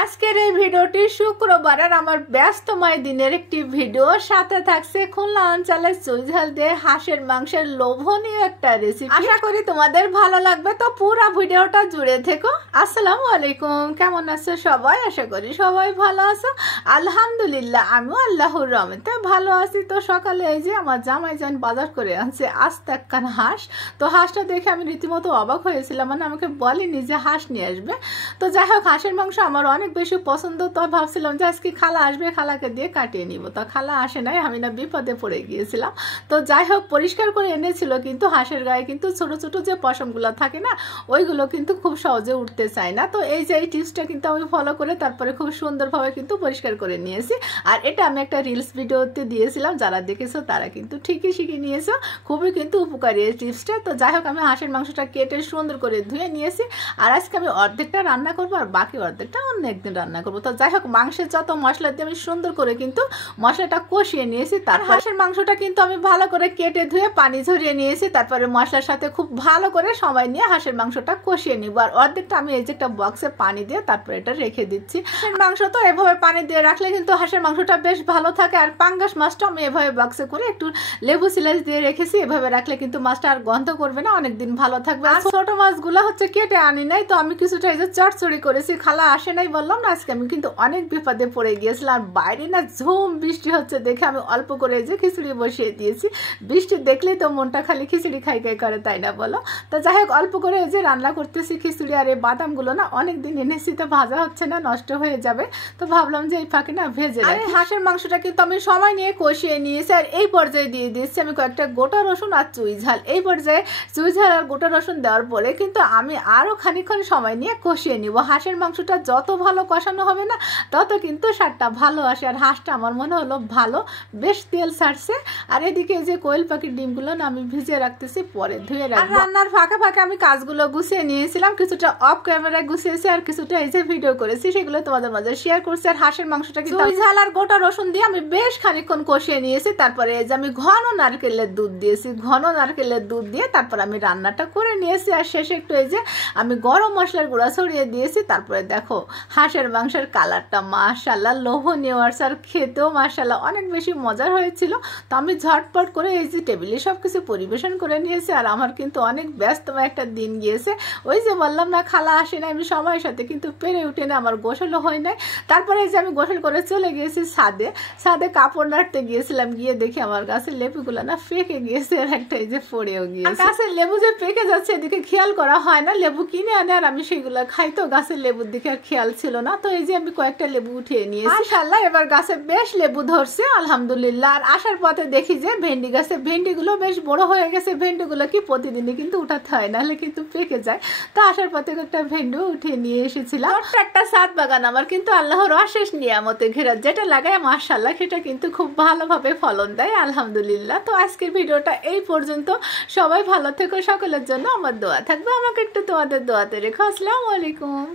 আজকের এই ভিডিওটি শুক্রবারের আমার ব্যস্তময় দিনের একটি ভিডিও, সাথে থাকছে খুলনা অঞ্চলের চুইঝাল দিয়ে হাঁসের মাংসের লোভনীয় একটা রেসিপি। আশা করি তোমাদের ভালো লাগবে, তো পুরো ভিডিওটা জুড়ে থেকো। আসসালামু আলাইকুম, কেমন আছো সবাই? আশা করি সবাই ভালো আছো। আলহামদুলিল্লাহ, আমিও আল্লাহর রহমতে ভালো আছি। তো সকালে এই যে আমার জামাই যান বাজার করে আনছে আস্ত একখান হাঁস। তো হাঁসটা দেখে আমি রীতিমতো অবাক হয়েছিলাম, মানে আমাকে বলেনি যে হাঁস নিয়ে আসবে। তো যাই হোক, হাঁসের মাংস আমার অনেক বেশি পছন্দ। তো ভাবছিলাম যে আজকে খালা আসবে, খালাকে দিয়ে কাটিয়ে নিব। তো খালা আসে নাই, আমি না বিপদে পড়ে গিয়েছিলাম। তো যাই হোক, পরিষ্কার করে এনেছিল, কিন্তু হাঁসের গায়ে কিন্তু ছোট ছোট যে পশমগুলো থাকে না, ওইগুলো কিন্তু খুব সহজে উঠতে চায় না। তো এই যে এই টিপসটা কিন্তু আমি ফলো করে তারপরে খুব সুন্দরভাবে কিন্তু পরিষ্কার করে নিয়েছি। আর এটা আমি একটা রিলস ভিডিওতে দিয়েছিলাম, যারা দেখেছো তারা কিন্তু ঠিকই শিখে নিয়েছো। খুবই কিন্তু উপকারী এই টিপসটা। তো যাই হোক, আমি হাঁসের মাংসটা কেটে সুন্দর করে ধুয়ে নিয়েছি। আর আজকে আমি অর্ধেকটা রান্না করবো, আর বাকি অর্ধেকটা অন্য একদিন রান্না করবো। তো যাই হোক, মাংসের যত মশলা দিয়ে আমি সুন্দর করে কিন্তু মশলাটা কষিয়ে নিয়েছি। তারপর হাঁসের মাংসটা কিন্তু আমি ভালো করে কেটে ধুয়ে পানি ঝরিয়ে নিয়েছি। তারপরে মশলার সাথে খুব ভালো করে সময় নিয়ে হাঁসের মাংসটা কষিয়ে নিব। আর অর্ধেকটা আমি এই যে একটা বক্সে পানি দিয়ে তারপরে এটা রেখে দিচ্ছি। হাঁসের মাংস তো এভাবে পানি দিয়ে রাখলে কিন্তু হাঁসের মাংসটা বেশ ভালো থাকে। আর পাঙ্গাস মাছটা আমি এভাবে বক্সে করে একটু লেবু সিলাইস দিয়ে রেখেছি। এভাবে রাখলে কিন্তু মাছটা আর গন্ধ করবে না, অনেকদিন ভালো থাকবে। আর ছোট মাছগুলো হচ্ছে কেটে আনি নাই, তো আমি কিছুটা এই যে চটচড়ি করেছি। খালা আসে নাই বললাম না, আজকে আমি কিন্তু অনেক বিপদে পড়ে গিয়েছিলাম। আর বাইরে না ঝুম বৃষ্টি হচ্ছে দেখে আমি অল্প করে যে খিচুড়ি বসিয়ে দিয়েছি। বৃষ্টি দেখলেই তো মনটা খালি খিচুড়ি খাই খাই করে, তাই না বলো? তো যাই হোক, অল্প করে এই যে রান্না করতেছি খিচুড়ি। আর এই বাদামগুলো না অনেকদিন এনেছি, তো ভাজা হচ্ছে না, নষ্ট হয়ে যাবে। তো ভাবলাম যে এই ফাঁকে না ভেজে রাখি। হাঁসের মাংসটা কিন্তু আমি সময় নিয়ে কষিয়ে নিয়েছি। আর এই পর্যায়ে দিয়ে দিয়েছি আমি কয়েকটা গোটা রসুন আর চুইঝাল। এই পর্যায়ে চুইঝাল আর গোটা রসুন দেওয়ার পরে কিন্তু আমি আরো খানিকক্ষণ সময় নিয়ে কষিয়ে নিব। হাঁসের মাংসটা যত ভালো কষানো হবে না, তত কিন্তু স্বাদটা ভালো আসে। আর হাঁসটা আমার মনে হলো ভালো, বেশ তেল ছাড়ছে। আর এদিকে যে কোয়েল পাখির ডিমগুলো না আমি ভিজিয়ে রাখতেছি, পরে ধুয়ে রাখবো। রান্নার ফাঁকে ফাঁকে আমি কাজগুলো গুছিয়ে নিয়েছিলাম, কিছুটা অফ ক্যামেরায় গুছিয়েছি, আর কিছুটা এই যে ভিডিও করেছি, সেগুলো তোমাদের মাঝে শেয়ার করছি। আর হাঁসের মাংসটা কিন্তু ঝাল আর গোটা রসুন দিয়ে আমি বেশ খানিকক্ষণ কষিয়ে নিয়েছি। তারপরে এই যে আমি ঘন নারকেলের দুধ দিয়েছি। ঘন নারকেলের দুধ দিয়ে তারপর আমি রান্নাটা করে নিয়েছি। আর শেষে একটু এই যে আমি গরম মশলার গুঁড়া ছড়িয়ে দিয়েছি। তারপরে দেখো হাঁসের মাংসের কালারটা মাশাআল্লাহ লোভনীয়, আর খেতেও মাশাআল্লাহ অনেক বেশি মজার হয়েছিল। তো আমি ঝটপট করে এই যে টেবিলে সবকিছু পরিবেশন করে নিয়েছি। আর আমার কিন্তু অনেক ব্যস্তময় একটা দিন গিয়েছে। ওই যে বললাম না, খালা আসে না, আমি সময়ের সাথে কিন্তু পেরে উঠে না, আমার গোসলও হয় নাই। তারপরে এই যে আমি গোসল করে চলে গিয়েছি ছাদে কাপড় নাড়তে গিয়েছিলাম। গিয়ে দেখি আমার গাছের লেবুগুলো না পেকে গিয়েছে, আর একটা এই যে পড়েও গিয়েছে। গাছের লেবু যে পেকে যাচ্ছে এদিকে খেয়াল করা হয় না, লেবু কিনে আনে আর আমি সেগুলো খাই। তো গাছের লেবুর দিকে আর খেয়াল ছিল না। তো এই যে আমি কয়েকটা লেবু উঠিয়ে নিয়েছি। মাশাআল্লাহ, এবার গাছে বেশ লেবু ধরছে আলহামদুলিল্লাহ। আর আসার পথে দেখি যে ভেন্ডি গাছে ভেন্ডিগুলো বেশ বড় হয়ে গেছে। ভেন্ডিগুলো কি প্রতিদিনই কিন্তু উঠাতে হয়, নাহলে কিন্তু পেকে যায়। তো আসার পথে একটা ভেন্ডিও উঠিয়ে নিয়ে এসেছিলাম। একটা ছাদ বাগান আমার কিন্তু আল্লাহর অশেষ নিয়ামতে ঘেরা, যেটা লাগায় মাশাআল্লাহ সেটা কিন্তু খুব ভালোভাবে ফলন দেয় আলহামদুলিল্লাহ। তো আজকের ভিডিওটা এই পর্যন্ত। সবাই ভালো থেকো, সকলের জন্য আমার দোয়া থাকবে। আমাকে একটু তোমাদের দোয়াতে রেখো। আসসালামু আলাইকুম।